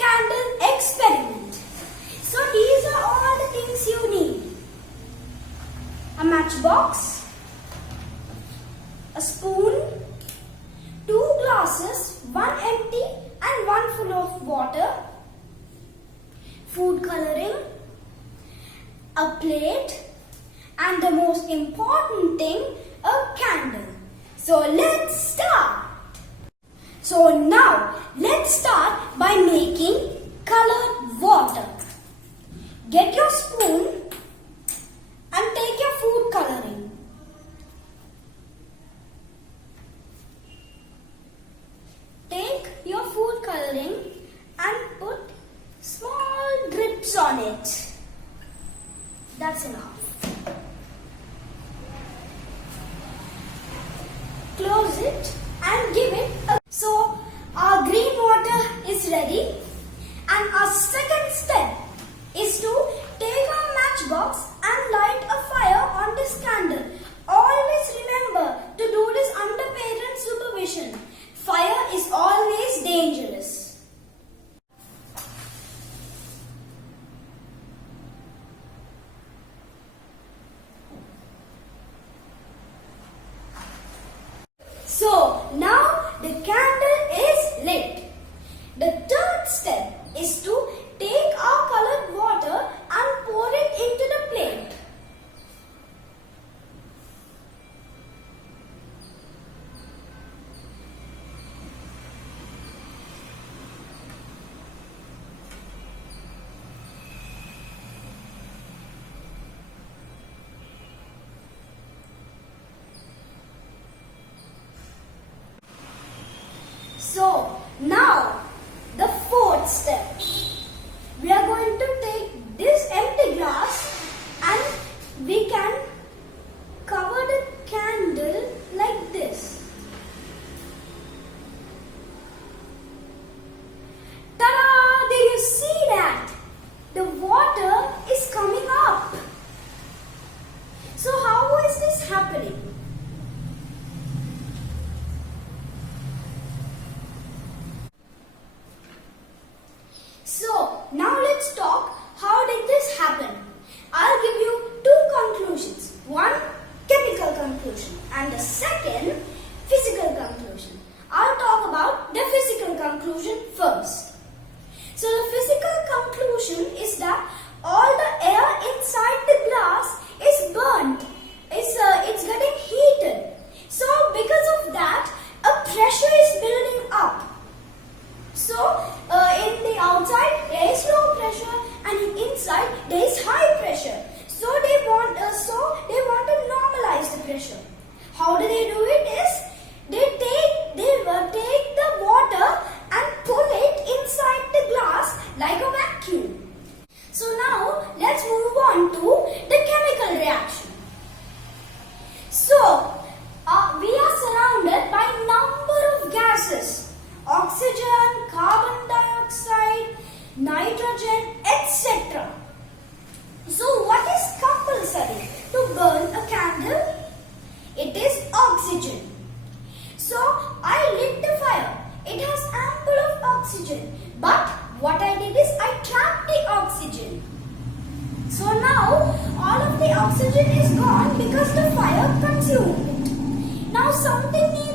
candle experiment. So these are all the things you need. A matchbox, a spoon, 2 glasses, one empty and one full of water, food coloring, a plate, and the most important thing, a candle. So let's start. So now let's start by making colored water. Get your spoon and take your food coloring. Take your food coloring and put small drips on it. That's enough. Close it and give it a... So our green water is ready, and our second step is to take our matchbox and light a fire on this candle. Always remember to do this under parent supervision. Fire is always dangerous. So now the candle is lit. The third step is to take our colored water and pour it into the plate. So now the fourth step. We are going to take this empty glass and we can cover the candle like this. Ta-da! Did you see that? The water is coming up. So how is this happening? So now let's talk, how did this happen? I'll give you 2 conclusions. One, chemical conclusion, and the second, physical conclusion. I'll talk about the physical conclusion first. So the physical conclusion is that all the air inside the glass is burnt. It's getting heated. So because of that, a pressure is building up. So, in the outside there is low pressure, and inside there is high pressure. So they want to normalize the pressure. How do they do it? Is they take the water and pull it inside the glass like a vacuum. So now let's move on to the chemical reaction. So we are surrounded by number of gases. Oxygen, carbon dioxide, nitrogen, etc. So what is compulsory to burn a candle? It is oxygen. So I lit the fire. It has ample of oxygen. But what I did is I trapped the oxygen. So now all of the oxygen is gone because the fire consumed it. Now something new